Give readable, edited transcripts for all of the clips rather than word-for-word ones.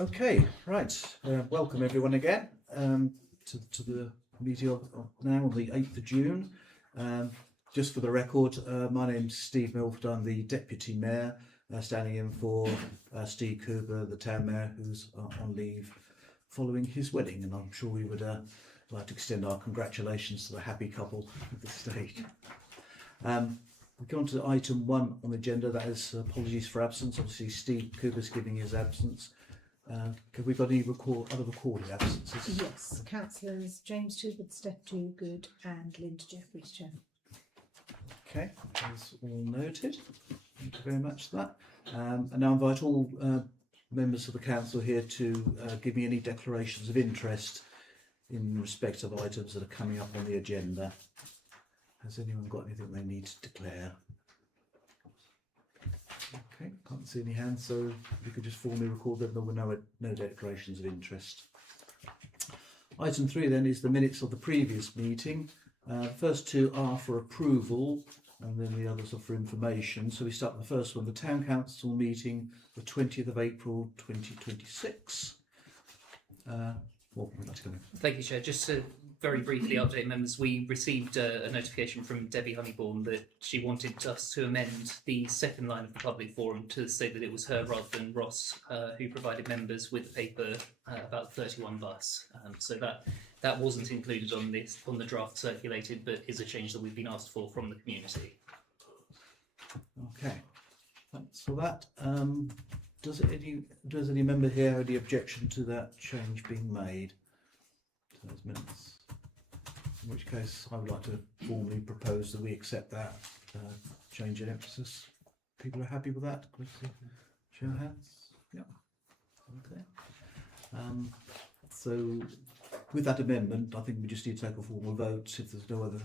Okay, right. Welcome everyone again to the meeting of now on the 8th of June. Just for the record, my name's Steve Milford. I'm the Deputy Mayor, standing in for Steve Cooper, the Town Mayor, who's on leave following his wedding. And I'm sure we would like to extend our congratulations to the happy couple at this stage. We go on to item 1 on the agenda, that is apologies for absence. Obviously Steve Cooper's giving his absence. Have we got any other recorded absences? Yes, councillors James Toogood, Steph Toogood and Linda Jeffries, Chair. Okay, that's all noted. Thank you very much for that. And now I invite all members of the council here to give me any declarations of interest in respect of items that are coming up on the agenda. Has anyone got anything they need to declare? Okay, can't see any hands, so if you could just formally record that there were no declarations of interest. Item 3 then is the minutes of the previous meeting. The first two are for approval and then the others are for information. So we start with the first one, the Town Council meeting, the 20th of April 2026. Thank you, Chair. Just to very briefly update members, we received a notification from Debbie Honeybourne that she wanted us to amend the second line of the public forum to say that it was her rather than Ross who provided members with the paper about 31 bus. So that wasn't included on the draft circulated, but is a change that we've been asked for from the community. Okay, thanks for that. Does any member here have any objection to that change being made to those minutes? In which case, I would like to formally propose that we accept that change in emphasis. People are happy with that? Show of hands. Yeah. Okay. So, with that amendment, I think we just need to take a formal vote if there's no other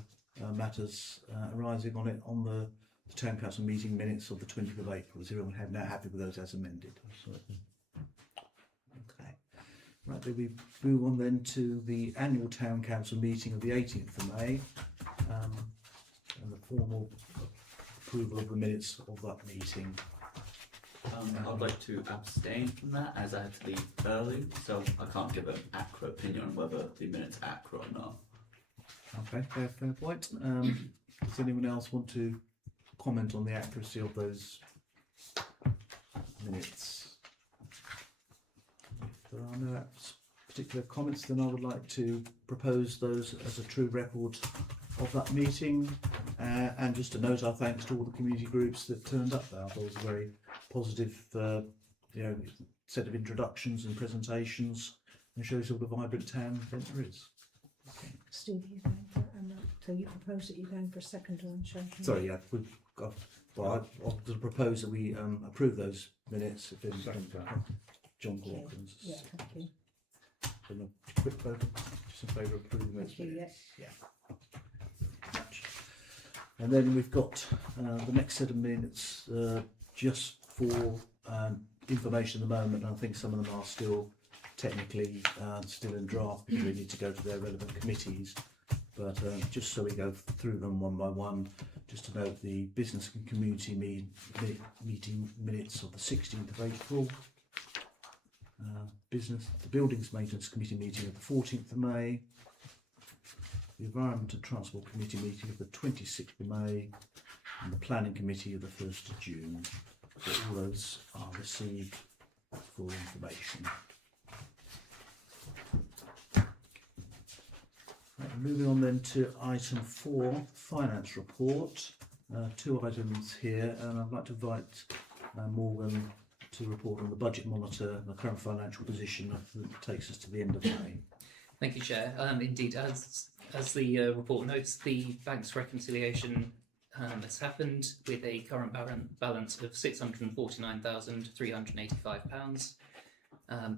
matters arising on it on the Town Council meeting minutes of the 20th of April. Is everyone now happy with those as amended? Okay. Right, then we move on then to the annual Town Council meeting of the 18th of May and the formal approval of the minutes of that meeting. I'd like to abstain from that as I had to leave early, so I can't give an accurate opinion on whether the minutes are accurate or not. Okay, fair point. Does anyone else want to comment on the accuracy of those minutes? If there are no particular comments, then I would like to propose those as a true record of that meeting, and just to note our thanks to all the community groups that turned up there. I thought it was a very positive set of introductions and presentations, and shows what a vibrant town Ventnor is. Okay. Steve, you're going for so you propose that you're going for a second one, Chair? Sorry, yeah, we've got. Well, I'll propose that we approve those minutes. If it's John Hawkins. Yeah, thank you. A quick vote, just in favour of approving those Thank you, minutes. yeah. Much. And then we've got the next set of minutes just for information at the moment. And I think some of them are still technically still in draft because they need to go to their relevant committees. But just so we go through them one by one, just to note the business and community meeting minutes of the 16th of April, the buildings maintenance committee meeting of the 14th of May, the environment and transport committee meeting of the 26th of May, and the planning committee of the 1st of June. So all those are received for information. Right, moving on then to item 4, finance report. Two items here, and I'd like to invite Morgan to report on the budget monitor and the current financial position that takes us to the end of May. Thank you, Chair. Indeed, as the report notes, the bank's reconciliation has happened with a current balance of £649,385.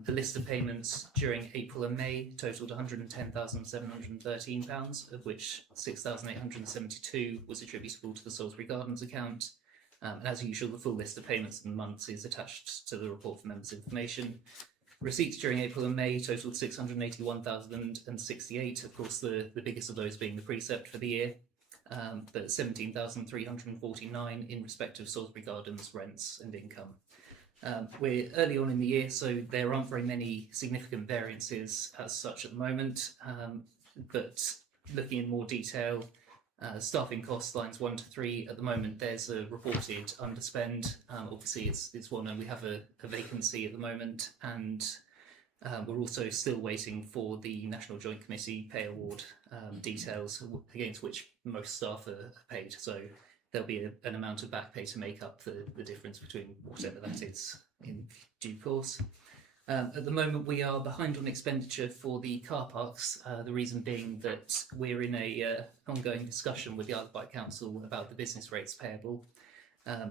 The list of payments during April and May totalled £110,713, of which £6,872 was attributable to the Salisbury Gardens account. And as usual, the full list of payments and months is attached to the report for members' information. Receipts during April and May totalled £681,068, of course the biggest of those being the precept for the year, but £17,349 in respect of Salisbury Gardens rents and income. We're early on in the year, so there aren't very many significant variances as such at the moment. But looking in more detail, staffing costs lines 1 to 3 at the moment. There's a reported underspend. Obviously, it's one, and we have a vacancy at the moment, and we're also still waiting for the National Joint Committee pay award details against which most staff are paid. So there'll be an amount of back pay to make up the difference between whatever that is in due course. At the moment, we are behind on expenditure for the car parks. The reason being that we're in a ongoing discussion with the Isle of Wight Council about the business rates payable.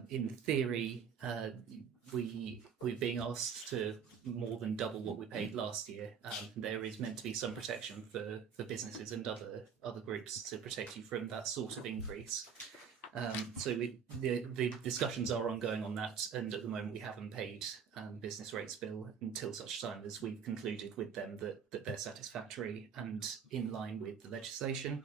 In theory, we're being asked to more than double what we paid last year. There is meant to be some protection for businesses and other groups to protect you from that sort of increase. So the discussions are ongoing on that, and at the moment we haven't paid business rates bill until such time as we've concluded with them that they're satisfactory and in line with the legislation.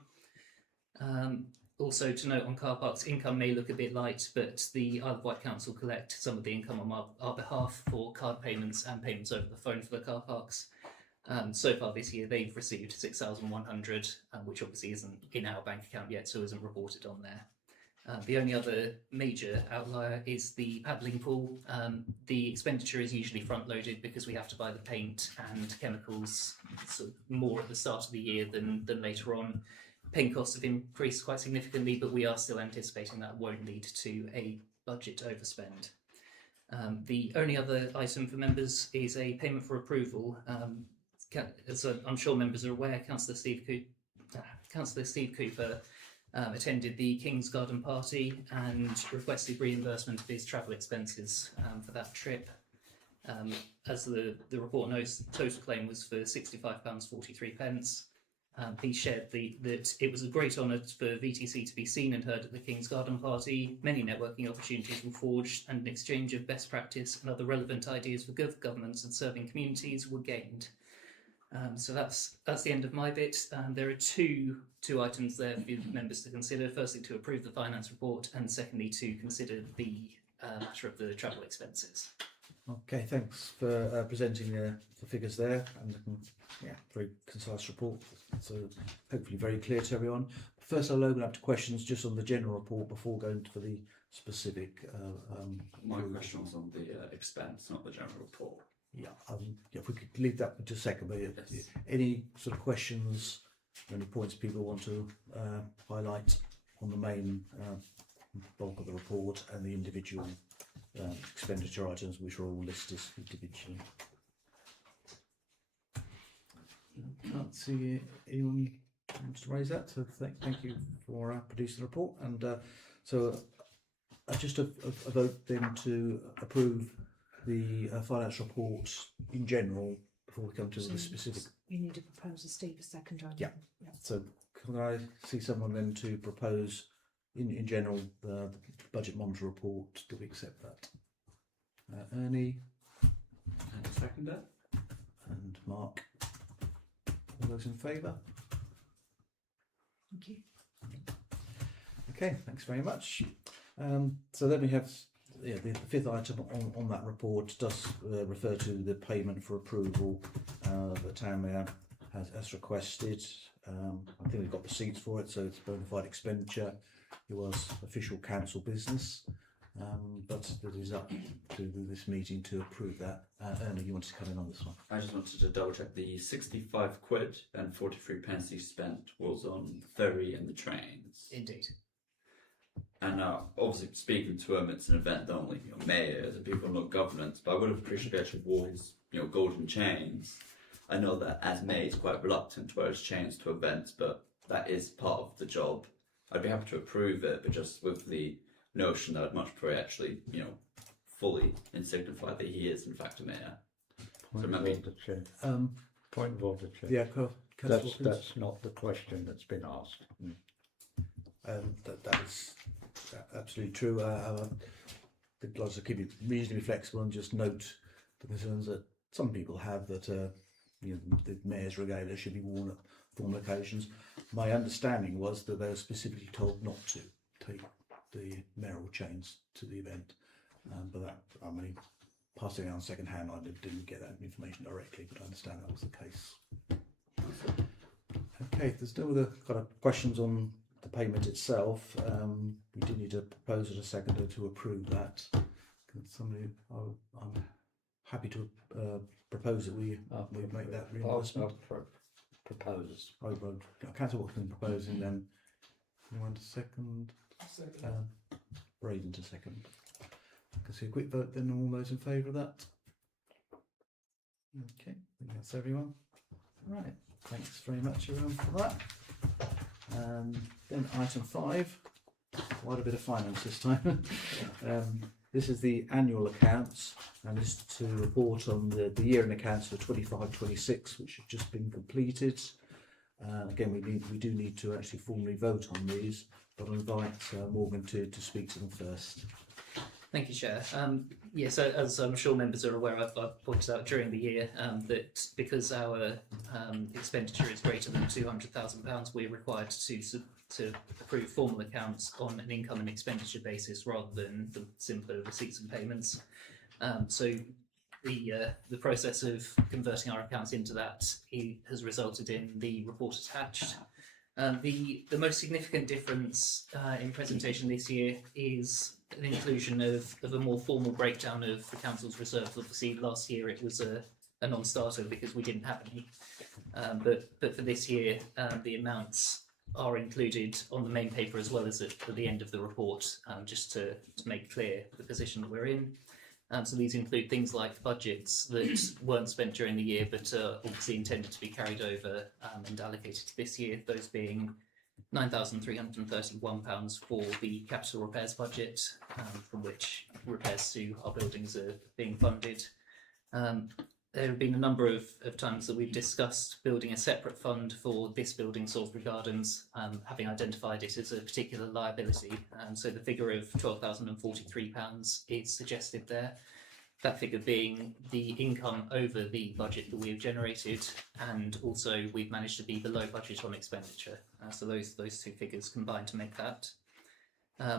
Also to note on car parks, income may look a bit light, but the Isle of Wight Council collect some of the income on our behalf for card payments and payments over the phone for the car parks. So far this year they've received 6,100, which obviously isn't in our bank account yet, so isn't reported on there. The only other major outlier is the paddling pool. The expenditure is usually front-loaded because we have to buy the paint and chemicals sort of more at the start of the year than later on. Paint costs have increased quite significantly, but we are still anticipating that won't lead to a budget overspend. The only other item for members is a payment for approval. As I'm sure members are aware, Councillor Steve Cooper attended the King's Garden party and requested reimbursement of his travel expenses for that trip. As the report notes, the total claim was for £65.43. He shared that it was a great honour for VTC to be seen and heard at the King's Garden party. Many networking opportunities were forged, and an exchange of best practice and other relevant ideas for governments and serving communities were gained. So that's the end of my bit. There are two items there for you members to consider. Firstly, to approve the finance report, and secondly, to consider the matter of the travel expenses. Okay, thanks for presenting the figures there, and very concise report. So hopefully very clear to everyone. First, I'll open up to questions just on the general report before going for the specific. My question was on the expense, not the general report. If we could leave that to a second, but any sort of questions, any points people want to highlight on the main bulk of the report and the individual expenditure items, which are all listed individually. Can't see anyone wants to raise that, so thank you for producing the report. And so just a vote then to approve the finance report in general before we come to the specific. You need to propose a Steve a second. Yeah. So can I see someone then to propose in general the budget monitor report? Do we accept that? Ernie And a seconder. and Mark. All those in favour? Thank you. Okay, thanks very much. So then we have the fifth item on that report does refer to the payment for approval the town mayor has requested. I think we've got receipts for it, so it's bona fide expenditure. It was official council business, but it is up to this meeting to approve that. Ernie, you wanted to come in on this one? I just wanted to double check the 65 quid and 43 pence he spent was on the ferry and the trains. Indeed. And obviously, speaking to him, it's an event that only mayors and people not governments. But I would have appreciated if he actually wore his golden chains. I know that as mayor, he's quite reluctant to wear his chains to events, but that is part of the job. I'd be happy to approve it, but just with the notion that I'd much prefer actually, fully signify that he is in fact a mayor. Point of maybe- order, Chair. Point of order, Chair. Yeah, That's not the question that's been asked. that is absolutely true. I think I'll keep it reasonably flexible and just note the concerns that some people have that the mayor's regalia should be worn at formal occasions. My understanding was that they were specifically told not to take the mayoral chains to the event, but that passing it on second hand. I didn't get that information directly, but I understand that was the case. Okay, there's no other kind of questions on the payment itself. We do need a proposer and a seconder to approve that. Can somebody? I'm happy to propose that we make that reimbursement. Propose. Councillor Watson proposing, then anyone to second? Braden to second. I can see a quick vote then. All those in favour of that? Okay, I think that's everyone. Right, thanks very much everyone for that. Then item 5, quite a bit of finance this time. This is the annual accounts, and this is to report on the year-end accounts for 25-26, which have just been completed. Again, we do need to actually formally vote on these, but I'll invite Morgan to speak to them first. Thank you, Chair. Yes, as I'm sure members are aware, I've pointed out during the year that because our expenditure is greater than £200,000, we're required to approve formal accounts on an income and expenditure basis rather than the simpler receipts and payments. So the process of converting our accounts into that has resulted in the report attached. The most significant difference in presentation this year is an inclusion of a more formal breakdown of the council's reserves. Obviously, last year it was a non-starter because we didn't have any, but for this year the amounts are included on the main paper as well as at the end of the report, just to make clear the position that we're in. So these include things like budgets that weren't spent during the year but obviously intended to be carried over and allocated to this year, those being £9,331 for the capital repairs budget, from which repairs to our buildings are being funded. There have been a number of times that we've discussed building a separate fund for this building, Salisbury Gardens, having identified it as a particular liability. So the figure of £12,043 is suggested there. That figure being the income over the budget that we've generated, and also we've managed to be below budget on expenditure. So those two figures combine to make that.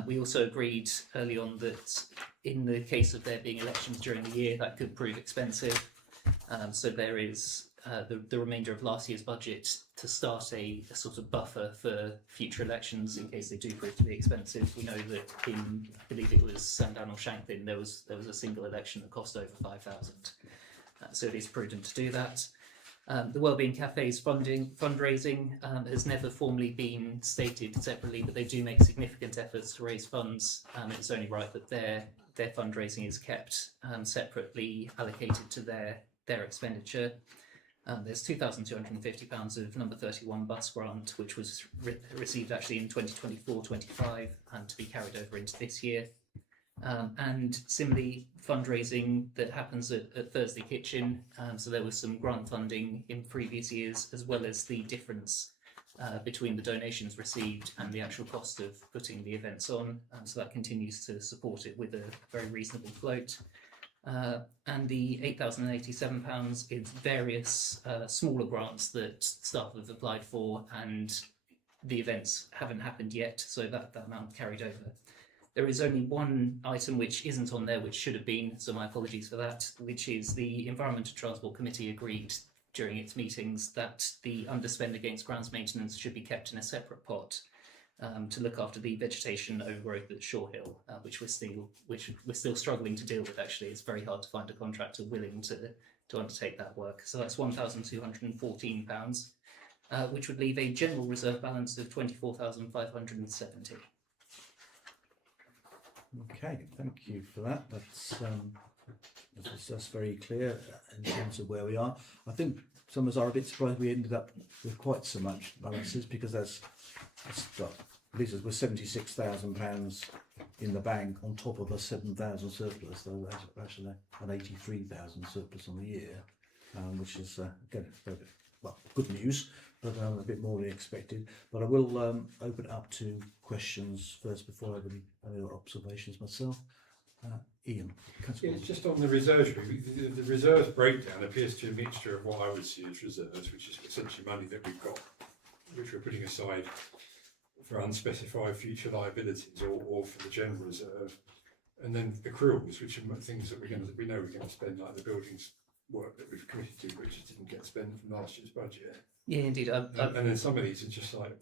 We also agreed early on that in the case of there being elections during the year, that could prove expensive. So there is the remainder of last year's budget to start a sort of buffer for future elections in case they do prove to be expensive. We know that in, I believe it was Sandown or Shanklin, there was a single election that cost over 5,000. So it is prudent to do that. The Wellbeing Cafe's fundraising has never formally been stated separately, but they do make significant efforts to raise funds. It's only right that their fundraising is kept separately allocated to their expenditure. There's £2,250 of number 31 bus grant, which was received actually in 2024-25 and to be carried over into this year. And similarly, fundraising that happens at Thursday Kitchen. So there was some grant funding in previous years, as well as the difference between the donations received and the actual cost of putting the events on. So that continues to support it with a very reasonable float. And the £8,087 is various smaller grants that staff have applied for, and the events haven't happened yet, so that amount carried over. There is only one item which isn't on there, which should have been, so my apologies for that, which is the Environment and Transport Committee agreed during its meetings that the underspend against grounds maintenance should be kept in a separate pot to look after the vegetation overgrowth at Shore Hill, which we're still struggling to deal with. Actually, it's very hard to find a contractor willing to undertake that work. So that's £1,214, which would leave a general reserve balance of £24,570. Okay, thank you for that. That's very clear in terms of where we are. I think some of us are a bit surprised we ended up with quite so much balances, because there's we're £76,000 in the bank on top of a 7,000 surplus. So that's actually an 83,000 surplus on the year, which is again good news, but a bit more than expected. But I will open it up to questions first before I have any observations myself. Ian, yeah, it's just on the reserves. The reserves breakdown appears to be a mixture of what I would see as reserves, which is essentially money that we've got, which we're putting aside for unspecified future liabilities or for the general reserve, and then accruals, which are things that we know we're going to spend, like the buildings work that we've committed to, but just didn't get spent from last year's budget. Yeah, indeed. And then some of these are just like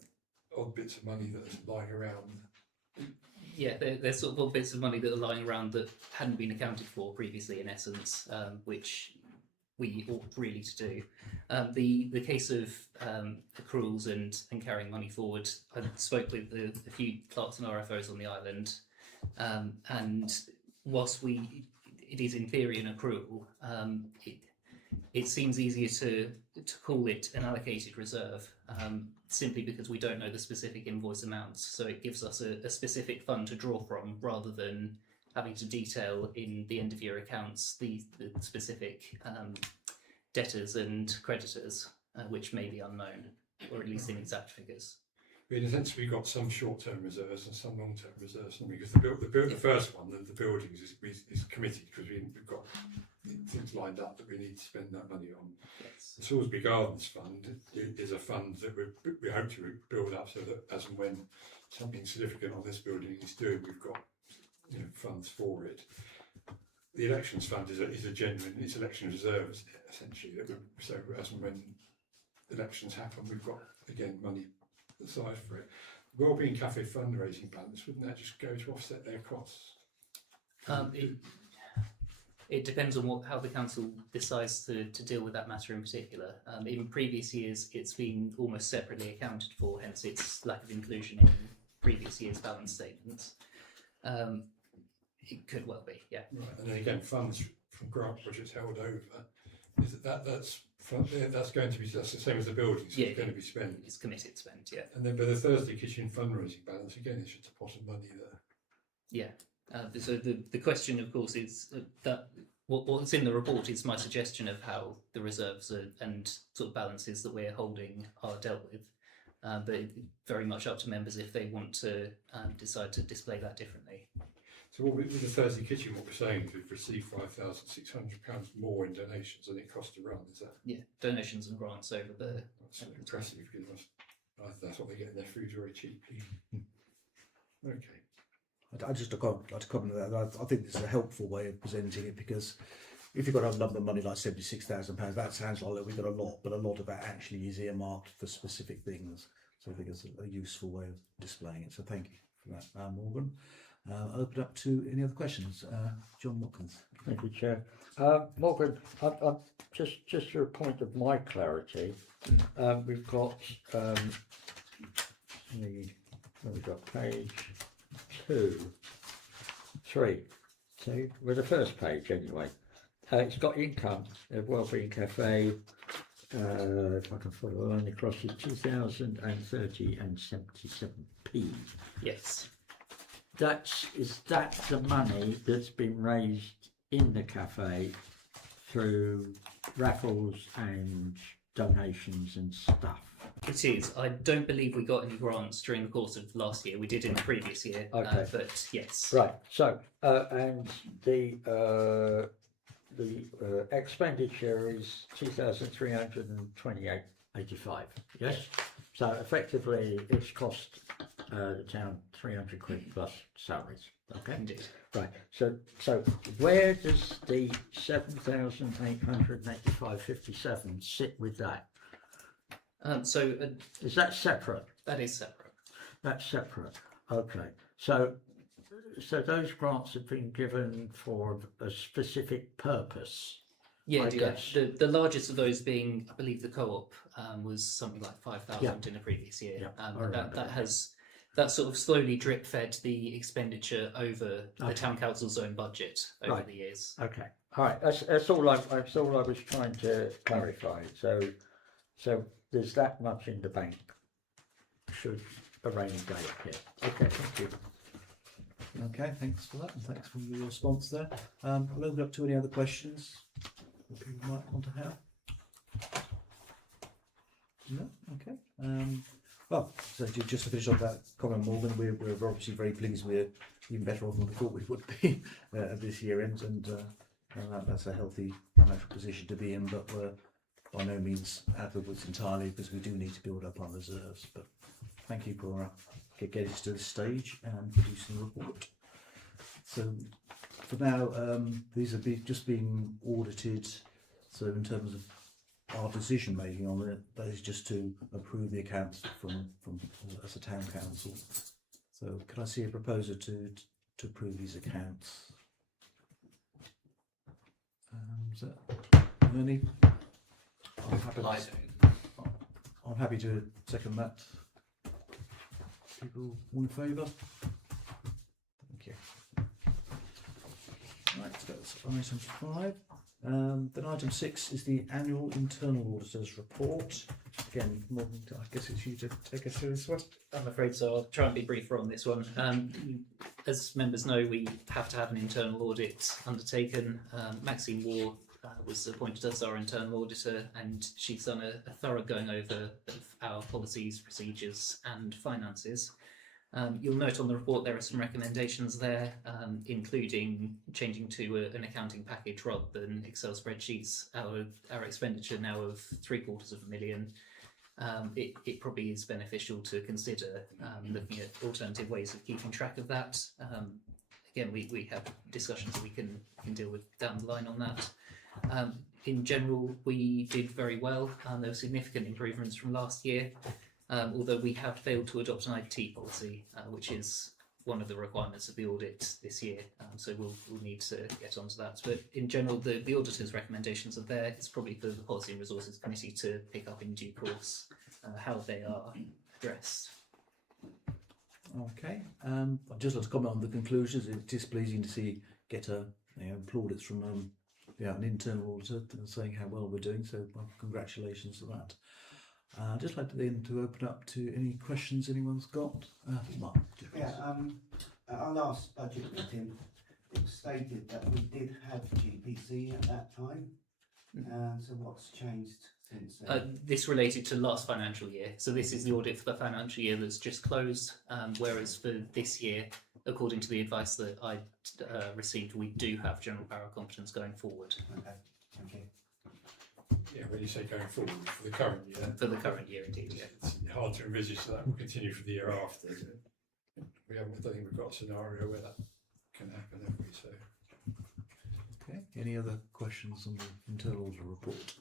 odd bits of money that's lying around. Yeah, they're sort of odd bits of money that are lying around that hadn't been accounted for previously, in essence, which we ought really to do. The case of accruals and carrying money forward, I spoke with a few clerks and RFOs on the island, and whilst it is in theory an accrual, it seems easier to call it an allocated reserve, simply because we don't know the specific invoice amounts. So it gives us a specific fund to draw from, rather than having to detail in the end of year accounts the specific debtors and creditors, which may be unknown, or at least in exact figures. In a sense, we've got some short-term reserves and some long-term reserves, because the first one, the buildings, is committed because we've got things lined up that we need to spend that money on. Yes. The Salisbury Gardens Fund is a fund that we hope to build up so that as and when something significant on this building is due, we've got funds for it. The Elections Fund is a genuine, it's election reserves essentially. So as and when elections happen, we've got again money aside for it. Wellbeing Cafe fundraising balance, wouldn't that just go to offset their costs? It depends on how the council decides to deal with that matter in particular. In previous years, it's been almost separately accounted for, hence its lack of inclusion in previous year's balance statements. It could well be, yeah. Right, and then again, funds from grant projects held over. That's going to be the same as the buildings. So it's going to be spent. It's committed spend, yeah. And then, but the Thursday Kitchen fundraising balance again, it's just a pot of money there. Yeah. So the question, of course, is that what's in the report is my suggestion of how the reserves and sort of balances that we're holding are dealt with. But it's very much up to members if they want to decide to display that differently. So with the Thursday Kitchen, what we're saying is we've received £5,600 more in donations than it cost to run. Is that? Yeah, donations and grants over the. That's impressive because that's what they get in their food very cheaply. Okay. I just like to comment on that. I think this is a helpful way of presenting it, because if you've got a number of money like £76,000, that sounds like we've got a lot, but a lot of that actually is earmarked for specific things. So I think it's a useful way of displaying it. So thank you for that, Morgan. Open up to any other questions. John Watkins. Thank you, Chair. Morgan, I'm just for a point of my clarity, we've got we've got page 2, 3. So with the first page anyway, it's got income of Wellbeing Cafe. If I can follow the line across it, 2,030 and 77p. Yes. Is that the money that's been raised in the cafe through raffles and donations and stuff? It is. I don't believe we got any grants during the course of last year. We did in the previous year, Okay. but yes. Right. So and the expenditure is 2,328.85. Yes. So effectively, it's cost the town £300 plus salaries. Okay. Indeed. Right. So where does the 7,885.57 sit with that? Is that separate? That is separate. That's separate. Okay. So those grants have been given for a specific purpose. Yeah, I indeed. guess. The largest of those being, I believe, the co-op was something like 5,000 in the previous year. Yeah, that sort of slowly drip fed the expenditure over the town council's own budget over the years. Okay. All right. That's all I was trying to clarify. So there's that much in the bank should a rainy day appear. Okay. Thank you. Okay, thanks for that, and thanks for your response there. I'll open up to any other questions that people might want to have. No? Okay. Well, so just to finish off that comment, Morgan, we're obviously very pleased. We're even better off than we thought we would be at this year end, and that's a healthy financial position to be in, but we're by no means advocates entirely, because we do need to build up our reserves. But thank you for getting us to this stage and producing a report. So for now, these have just been audited. So in terms of our decision making on it, that is just to approve the accounts from as a town council. So can I see a proposal to approve these accounts? Is that any? I'm happy to second that. People all in favour? Thank you. Right, so that's item 5. Then item 6 is the annual internal auditors report. Again, Morgan, I guess it's you to take us through this one. I'm afraid so. I'll try and be briefer on this one. As members know, we have to have an internal audit undertaken. Maxine Waugh was appointed as our internal auditor, and she's done a thorough going over of our policies, procedures and finances. You'll note on the report there are some recommendations there, including changing to an accounting package rather than Excel spreadsheets. Our expenditure now of £750,000. It probably is beneficial to consider looking at alternative ways of keeping track of that. Again, we have discussions that we can deal with down the line on that. In general, we did very well. There were significant improvements from last year, although we have failed to adopt an IT policy, which is one of the requirements of the audit this year. So we'll need to get onto that. But in general, the auditor's recommendations are there. It's probably for the Policy and Resources Committee to pick up in due course how they are addressed. Okay. I'd just like to comment on the conclusions. It is pleasing to get plaudits from an internal auditor saying how well we're doing. So congratulations to that. I'd just like to open up to any questions anyone's got. Mark. Yeah, at our last budget meeting, it was stated that we did have GPC at that time. So what's changed since then? This related to last financial year. So this is the audit for the financial year that's just closed, whereas for this year, according to the advice that I received, we do have general power of competence going forward. Okay, thank you. Yeah, when you say going forward for the current year. For the current year, indeed, yeah. It's hard to envisage that will continue for the year after. I don't think we've got a scenario where that can happen, have we? So. Okay. Any other questions on the internal auditor report?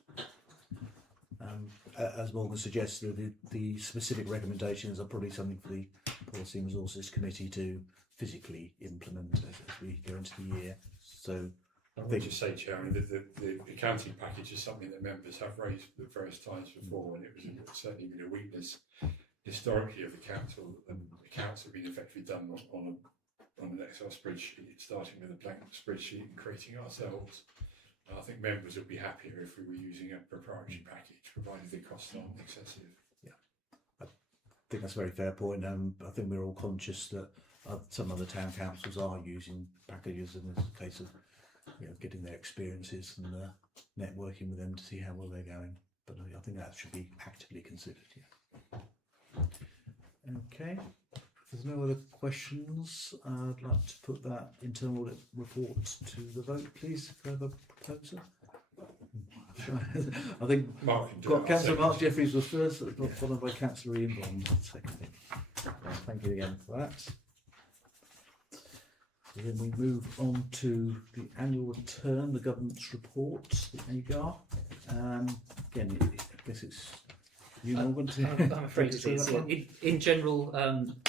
As Morgan suggested, the specific recommendations are probably something for the Policy and Resources Committee to physically implement as we go into the year. So I would just say, Chairman, that the accounting package is something that members have raised at various times before, and it was certainly been a weakness historically of the council. And accounts have been effectively done on an Excel spreadsheet, starting with a blank spreadsheet and creating it ourselves. And I think members would be happier if we were using a proprietary package, provided the costs aren't excessive. Yeah, I think that's a very fair point. I think we're all conscious that some other town councils are using packages, and it's a case of getting their experiences and networking with them to see how well they're going. But I think that should be actively considered. Yeah. Okay. If there's no other questions, I'd like to put that internal audit report to the vote, please. Further proposal? I think Councillor Mark Jeffries was first, followed by Councillor Ian Bond secondly. Thank you again for that. So then we move on to the annual return, the government's report, the AGAR. Again, I guess it's you, Morgan. I'm afraid it is. In general,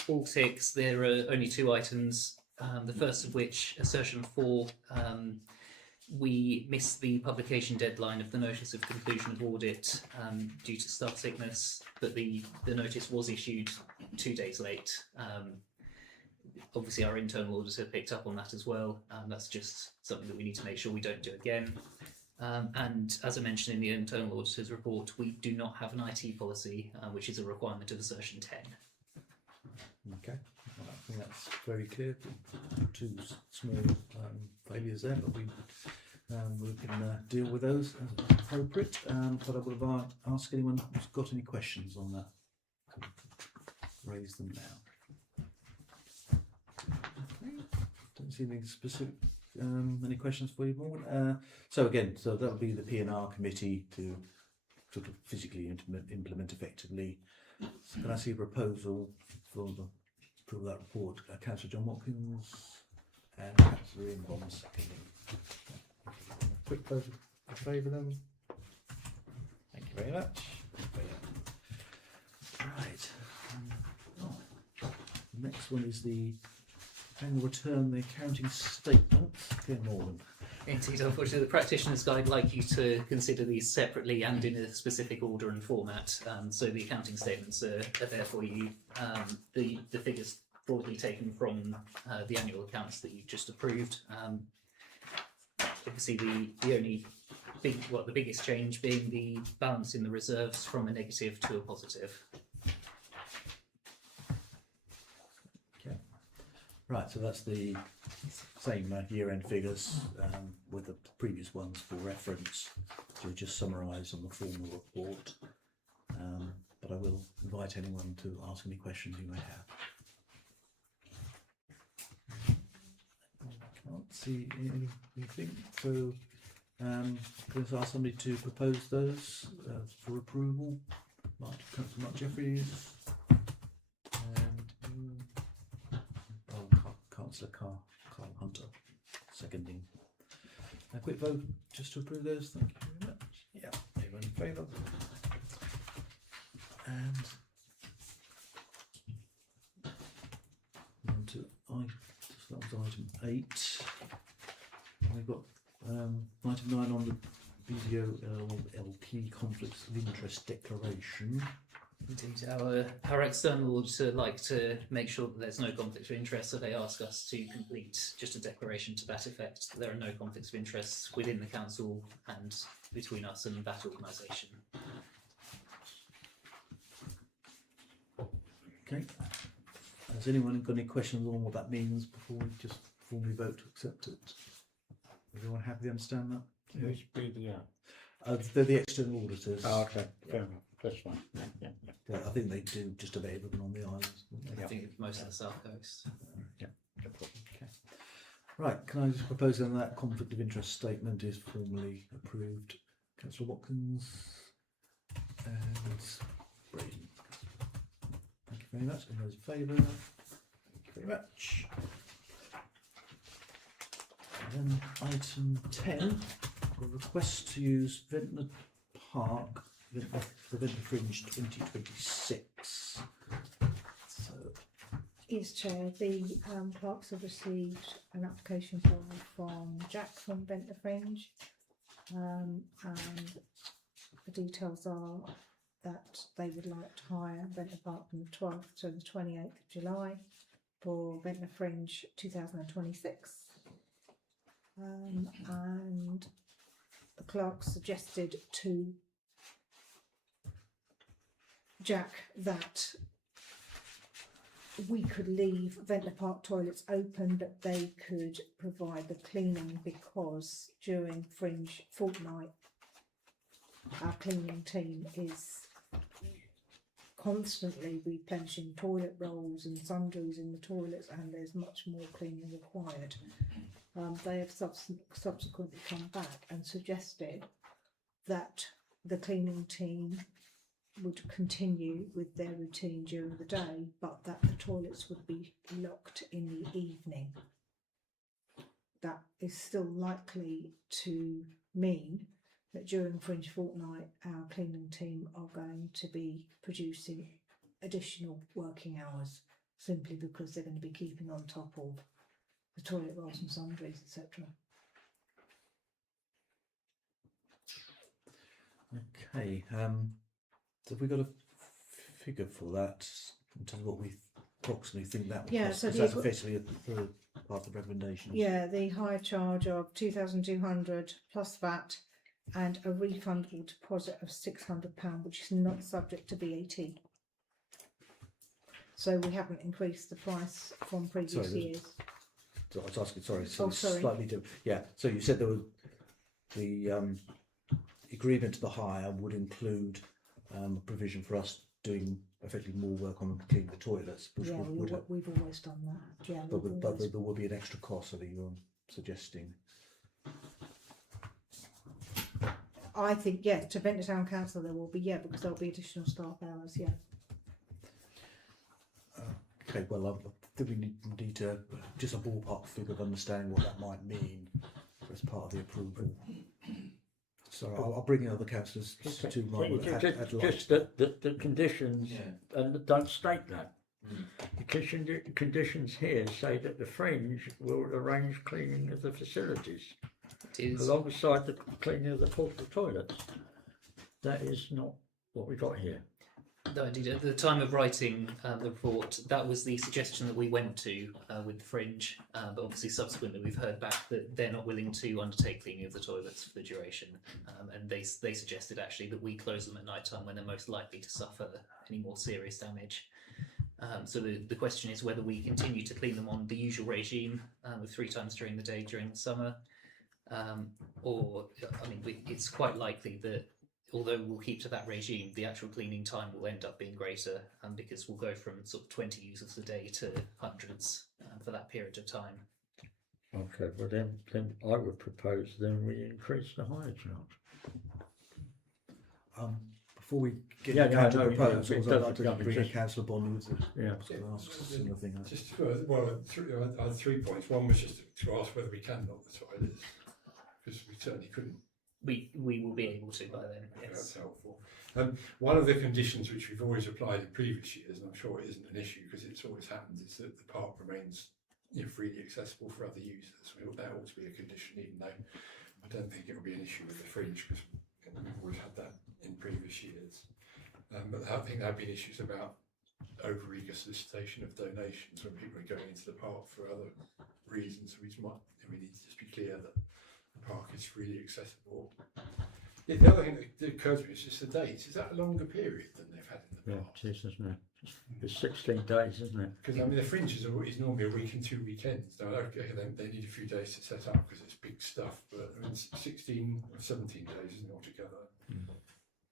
all 6, there are only 2 items. The first of which, assertion 4, we missed the publication deadline of the notice of conclusion of audit due to staff sickness, but the notice was issued 2 days late. Obviously, our internal auditor picked up on that as well. That's just something that we need to make sure we don't do again. And as I mentioned in the internal auditor's report, we do not have an IT policy, which is a requirement of assertion 10. Okay, I think that's very clear. 2 small failures there, but we can deal with those as appropriate. But I would ask anyone who's got any questions on that to raise them now. Okay. Don't see anything specific. Any questions for you, Morgan? So that would be the P&R committee to sort of physically implement effectively. So can I see a proposal for that report? Councillor John Watkins and Councillor Ian Bond seconding. Quick vote in favour of them. Thank you very much. Right. The next one is the annual return, the accounting statement. Clear Morgan. Indeed, unfortunately, the practitioner's guide like you to consider these separately and in a specific order and format. So the accounting statements are there for you. The figures broadly taken from the annual accounts that you just approved. Obviously, the only the biggest change being the balance in the reserves from a negative to a positive. Right, so that's the same year-end figures with the previous ones for reference. So just summarised on the formal report. But I will invite anyone to ask any questions you may have. Can't see anything, so I'm going to ask somebody to propose those for approval. Councillor Mark Jeffries and Councillor Carl Hunter seconding. A quick vote just to approve those. Thank you very much. Yeah, everyone in favour. And on to so that was item 8. And we've got item 9 on the BDO-LP conflicts of interest declaration. Indeed, our external auditor like to make sure that there's no conflict of interest, so they ask us to complete just a declaration to that effect. There are no conflicts of interest within the council and between us and that organisation. Okay. Has anyone got any questions on what that means before we just formally vote to accept it? Everyone happy to understand that? Who's BDO? They're the external auditors. Oh, okay, fair enough. That's fine. Yeah. Yeah, I think they do just about everything on the islands. Don't they? I think most of the south coast. No problem. Okay. Right, can I just propose then that conflict of interest statement is formally approved? Councillor Watkins and Braden. Thank you very much. And those in favour? Thank you very much. And then item 10, a request to use Ventnor Park for Ventnor Fringe 2026. So, Yes, Chair. The clerks have received an application form from Jack from Ventnor Fringe, and the details are that they would like to hire Ventnor Park from the 12th to the 28th of July for Ventnor Fringe 2026. And the clerk suggested to Jack that we could leave Ventnor Park toilets open, but they could provide the cleaning, because during Fringe fortnight our cleaning team is constantly replenishing toilet rolls and sundries in the toilets, and there's much more cleaning required. They have subsequently come back and suggested that the cleaning team would continue with their routine during the day, but that the toilets would be locked in the evening. That is still likely to mean that during Fringe fortnight our cleaning team are going to be producing additional working hours, simply because they're going to be keeping on top of the toilet rolls and sundries, etc. okay, so have we got a figure for that in terms of what we approximately think that would Yeah, cost? so Because the- that's effectively part of the recommendations. Yeah, the higher charge of 2,200 plus VAT and a refundable deposit of £600, which is not subject to VAT. So we haven't increased the price from previous Sorry, there's- years. So I was asking, sorry, so Oh, it's sorry. slightly different. Yeah, so you said there was the agreement to the hire would include a provision for us doing effectively more work on cleaning the toilets, which Yeah, would we've always done that. Yeah, but we've always- there will be an extra cost, I think you're suggesting. I think, yes, to Ventnor Town Council there will be, yeah, because there'll be additional staff hours, yeah. Okay, well, think we need to just a ballpark figure of understanding what that might mean as part of the approval. So I'll bring in other councillors to Just the conditions, and don't state that. The conditions here say that the Fringe will arrange cleaning of the facilities It is. alongside the cleaning of the portable toilets. That is not what we got here. No, indeed. At the time of writing the report, that was the suggestion that we went to with the Fringe. But obviously, subsequently, we've heard back that they're not willing to undertake cleaning of the toilets for the duration, and they suggested actually that we close them at night time when they're most likely to suffer any more serious damage. So the question is whether we continue to clean them on the usual regime of 3 times during the day during the summer, or I mean, it's quite likely that, although we'll keep to that regime, the actual cleaning time will end up being greater, because we'll go from sort of 20 users a day to hundreds for that period of time. Okay, well then I would propose then we increase the hire charge. Before we get Yeah, to no, counter no, proposals, it I'd doesn't like to come, bring it's in just- Councillor Bond with Yeah. I was going to ask a similar thing. Just for, well, I had 3 points. One was just to ask whether we can lock the toilets, because we certainly couldn't. We will be able to by then. That's Yes. helpful. One of the conditions which we've always applied in previous years, and I'm sure it isn't an issue because it's always happened, is that the park remains freely accessible for other users. That ought to be a condition, even though I don't think it will be an issue with the Fringe because we've always had that in previous years. But I think there have been issues about over-eager solicitation of donations when people are going into the park for other reasons. We need to just be clear that the park is freely accessible. Yeah, the other thing that occurs to me is just the dates. Is that a longer period than they've had in the Yeah, past? it is, isn't it? It's 16 days, isn't it? Because I mean, the Fringe is normally a week and 2 weekends. Now, okay, they need a few days to set up because it's big stuff, but I mean, 16 or 17 days isn't it, altogether.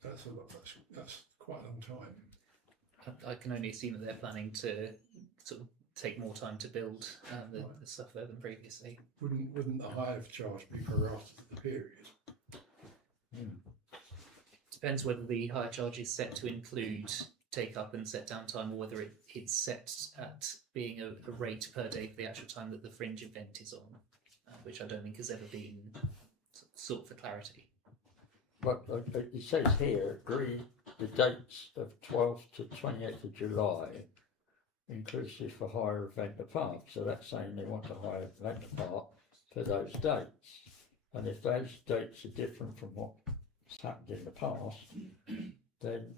That's a lot. That's quite a long time. I can only assume that they're planning to sort of take more time to build the stuff there than previously. Wouldn't the hire charge be prorated to the period? Depends whether the hire charge is set to include take up and set down time, or whether it's set at being a rate per day for the actual time that the Fringe event is on, which I don't think has ever been sought for clarity. But it says here, agree the dates of 12th to 28th of July, inclusive for hire of Ventnor Park. So that's saying they want to hire Ventnor Park for those dates. And if those dates are different from what's happened in the past, then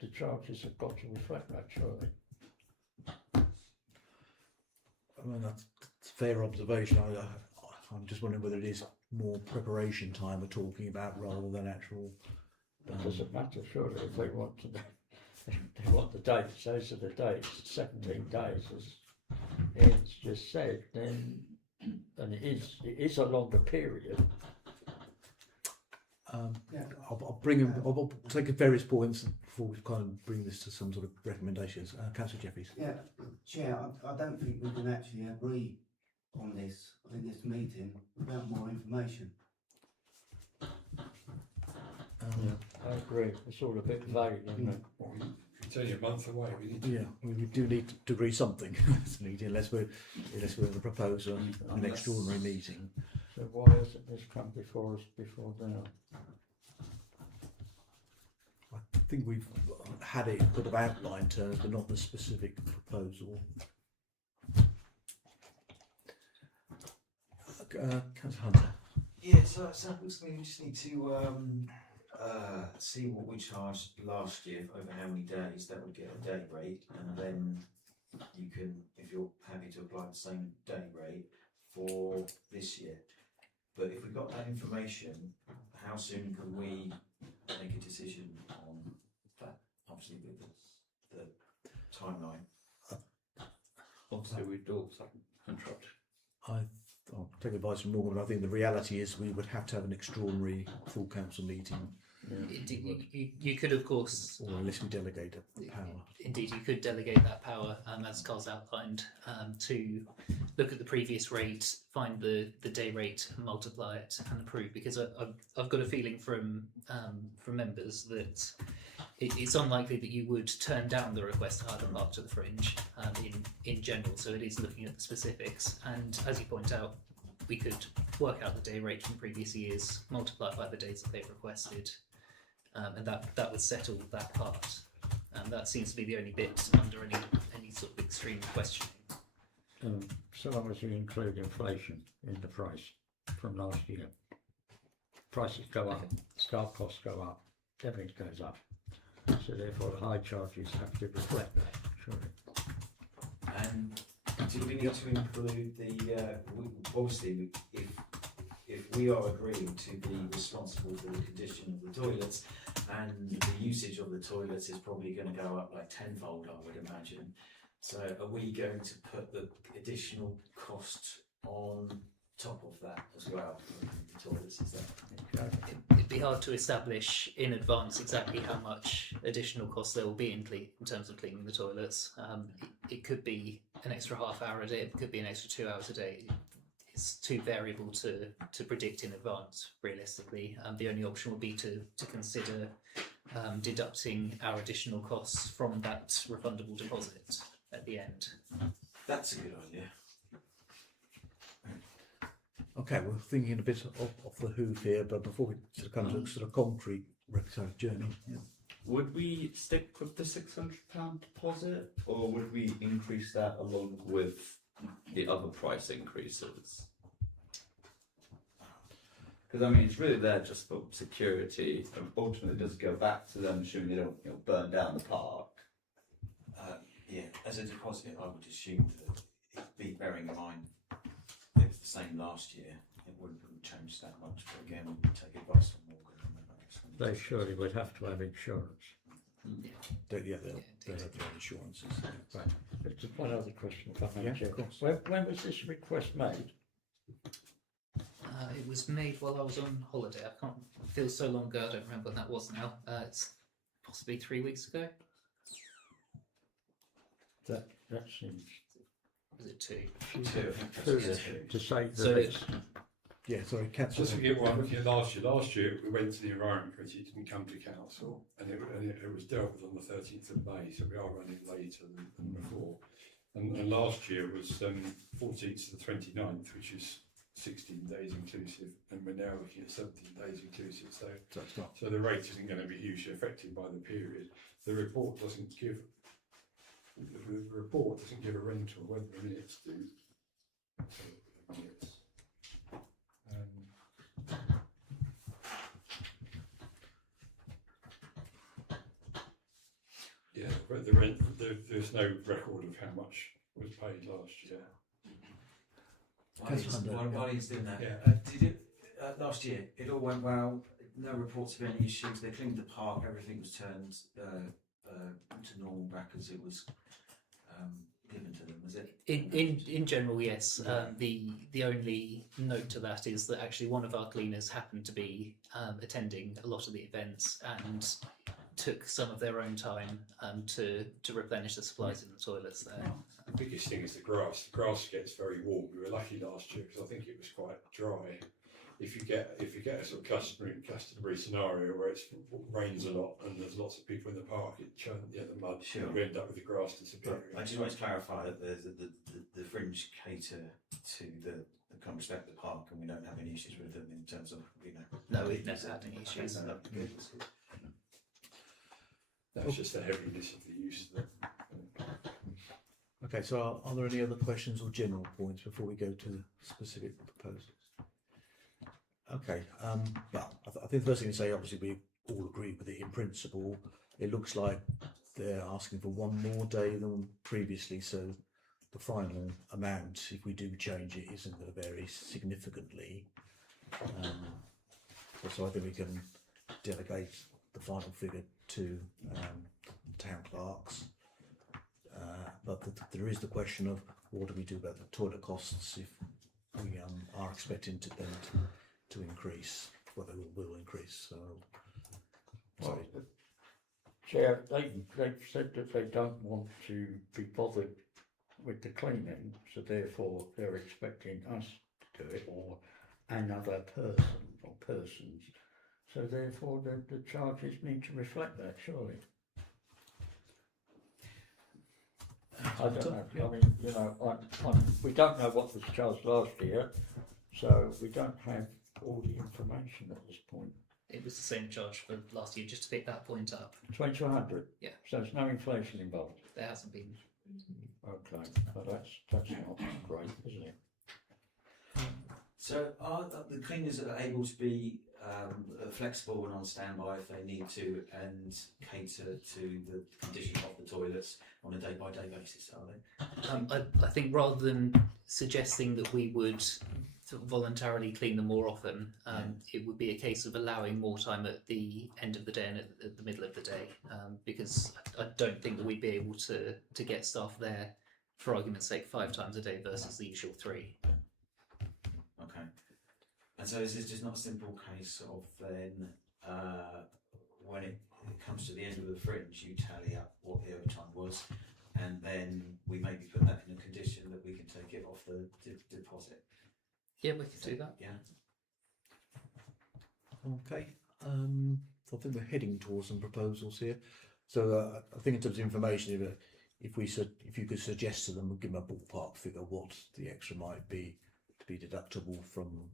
the charges have got to reflect that, surely. I mean, that's a fair observation. I'm just wondering whether it is more preparation time we're talking about rather than actual. It doesn't matter, surely, if they want to. They want the dates, those are the dates, 17 days, as Ian's just said, then, and it is a longer period. I'll bring in. I'll take various points before we kind of bring this to some sort of recommendations. Councillor Jeffries. Yeah, Chair, I don't think we can actually agree on this in this meeting without more information. I agree, it's all a bit vague, isn't it? Well, it's only a month away. We need to. Yeah, we do need to agree something unless we're going to propose an extraordinary meeting. So why hasn't this come before us before now? I think we've had it in sort of outline terms, but not the specific proposal. Councillor Hunter. Yeah, so that looks to me we just need to see what we charged last year over how many days. That would get a day rate, and then you can, if you're happy to apply the same day rate for this year. But if we got that information, how soon can we make a decision on that? Obviously, with the timeline. Obviously, we don't interrupt. I'll take advice from Morgan, but I think the reality is we would have to have an extraordinary full council meeting Indeed, you could, of course, or unless we delegate the power. indeed, you could delegate that power, as Carl's outlined, to look at the previous rate, find the day rate, multiply it, and approve. Because I've got a feeling from members that it's unlikely that you would turn down the request to hire the park to the fringe in general. So it is looking at the specifics, and as you point out, we could work out the day rate from previous years, multiply it by the days that they've requested, and that would settle that part. And that seems to be the only bit under any sort of extreme questioning. So long as we include inflation in the price from last year. Prices go up, staff costs go up, everything goes up. So therefore the high charges have to reflect that, surely. And do we need to include the, obviously, if we are agreeing to be responsible for the condition of the toilets, and the usage of the toilets is probably going to go up like tenfold, I would imagine. So are we going to put the additional cost on top of that as well? The toilets, is that? It'd be hard to establish in advance exactly how much additional cost there will be in terms of cleaning the toilets. It could be an extra half hour a day, it could be an extra 2 hours a day. It's too variable to predict in advance, realistically. The only option would be to consider deducting our additional costs from that refundable deposit at the end. That's a good idea. Okay, we're thinking a bit off the hoof here, but before we sort of come to sort of concrete journey. Yeah. Would we stick with the £600 deposit, or would we increase that along with the other price increases? Because I mean, it's really there just for security, and ultimately it does go back to them, assuming they don't burn down the park. Yeah, as a deposit, I would assume that it'd be bearing in mind it was the same last year. It wouldn't change that much, but again, we would take advice from Morgan. They surely would have to have insurance. They'll have their insurances. Right. Just one other question, if I may, Yeah, Chair. of course. When was this request made? It was made while I was on holiday. I can't feel so long ago. I don't remember when that was now. It's possibly 3 weeks ago. That seems Was it 2? foolish to say that So- it's Yeah, sorry, councillor. Just forget what I'm looking at last year. Last year we went to the Environment Committee, it didn't come to Council, and it was dealt with on the 13th of May, so we are running later than before. And last year was 14th to the 29th, which is 16 days inclusive, and we're now looking at 17 days inclusive, so the rate isn't going to be hugely affected by the period. The report doesn't give a rental, whether the minutes do. Yeah, but the rent, there's no record of how much was paid last year. While he's doing that, Yeah. did it last year? It all went well. No reports of any issues. They cleaned the park. Everything was turned to normal back as it was given to them. Was it? In general, yes. The only note to that is that actually one of our cleaners happened to be attending a lot of the events and took some of their own time to replenish the supplies in the toilets there. The biggest thing is the grass. The grass gets very warm. We were lucky last year because I think it was quite dry. If you get a sort of Glastonbury scenario where it rains a lot and there's lots of people in the park, the mud, Sure. you end up with the grass disappearing. But I just want to clarify that the fringe cater to the come respect the park, and we don't have any issues with them in terms of No, we've never had any issues. Okay, no, good. That's just the heaviness of the use of them. Okay, so are there any other questions or general points before we go to the specific proposals? Okay, well, I think the first thing to say, obviously we all agree with it in principle. It looks like they're asking for one more day than previously, so the final amount, if we do change it, isn't going to vary significantly. So I think we can delegate the final figure to town clerks. But there is the question of what do we do about the toilet costs if we are expecting them to increase, well, they will increase. So Sorry. Chair, they've said that they don't want to be bothered with the cleaning, so therefore they're expecting us to do it, or another person or persons. So therefore the charges need to reflect that, surely. I don't know. I mean, you know, we don't know what was charged last year, so we don't have all the information at this point. It was the same charge for last year, just to pick that point up. 2200. Yeah. So there's no inflation involved. There hasn't been. Okay, but that's not great, isn't it? So are the cleaners are able to be flexible and on standby if they need to, and cater to the condition of the toilets on a day-by-day basis, are they? I think rather than suggesting that we would sort of voluntarily clean them more often, it would be a case of allowing more time at the end of the day and at the middle of the day, because I don't think that we'd be able to get staff there, for argument's sake, 5 times a day versus the usual 3. Okay. And so is this just not a simple case of then, when it comes to the end of the fringe, you tally up what the overtime was, and then we maybe put that in a condition that we can take it off the deposit? Yeah, we could do that. Yeah. Okay. So I think we're heading towards some proposals here. So I think in terms of information, if you could suggest to them, give them a ballpark figure what the extra might be to be deductible from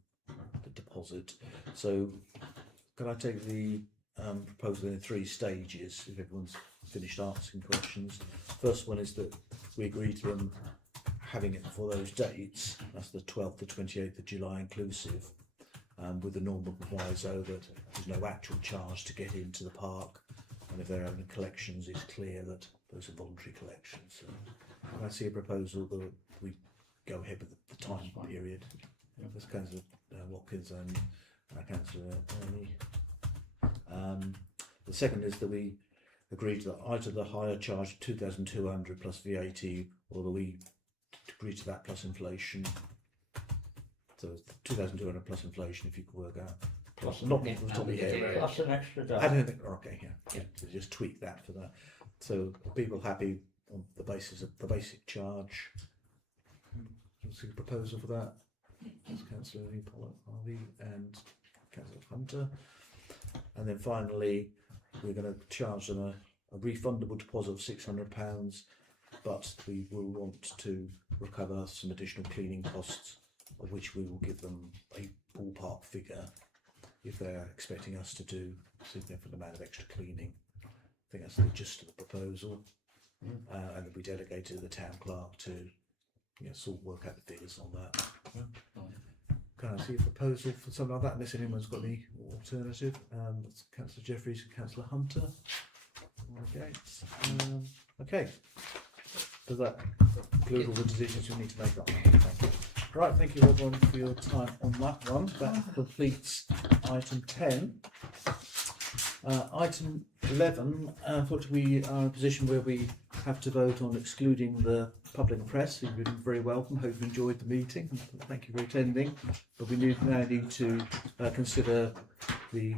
the deposit. So can I take the proposal in 3 stages if everyone's finished asking questions? First one is that we agree to them having it for those dates, that's the 12th to 28th of July inclusive, with the normal proviso that there's no actual charge to get into the park, and if they're having collections, it's clear that those are voluntary collections. So I see a proposal that we go ahead with the time period. There's Councillor Watkins and Councillor Ernie. The second is that we agree to either the higher charge of 2,200 plus VAT, or that we agree to that plus inflation. So 2,200 plus inflation, if you could work out. Plus, not off the top of your head. Plus an extra day. I don't think. Okay, yeah. So just tweak that for that. So are people happy on the basis of the basic charge? See a proposal for that. That's Councillor Harvey and Councillor Hunter. And then finally, we're going to charge them a refundable deposit of £600, but we will want to recover some additional cleaning costs, of which we will give them a ballpark figure if they're expecting us to do a significant amount of extra cleaning. I think that's the gist of the proposal. And then we delegated the town clerk to sort of work out the figures on that. Can I see a proposal for something like that, unless anyone's got any alternative? That's Councillor Jeffries and Councillor Hunter. Okay. Does that include all the decisions we need to make on that? Thank you. Right, thank you everyone for your time on that one. That completes item 10. Item 11, unfortunately we are in a position where we have to vote on excluding the public press. You've been very welcome, hope you enjoyed the meeting, thank you for attending. But we now need to consider the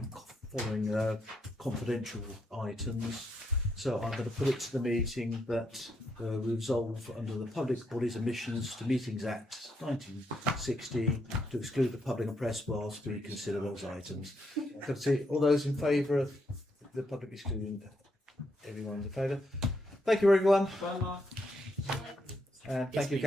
following confidential items. So I'm going to put it to the meeting that we resolve under the Public Bodies Emissions to Meetings Act 1960 to exclude the public and press whilst we consider those items. Can I see all those in favour of the public exclusion? Everyone's in favour. Thank you everyone. Bye. Thank you.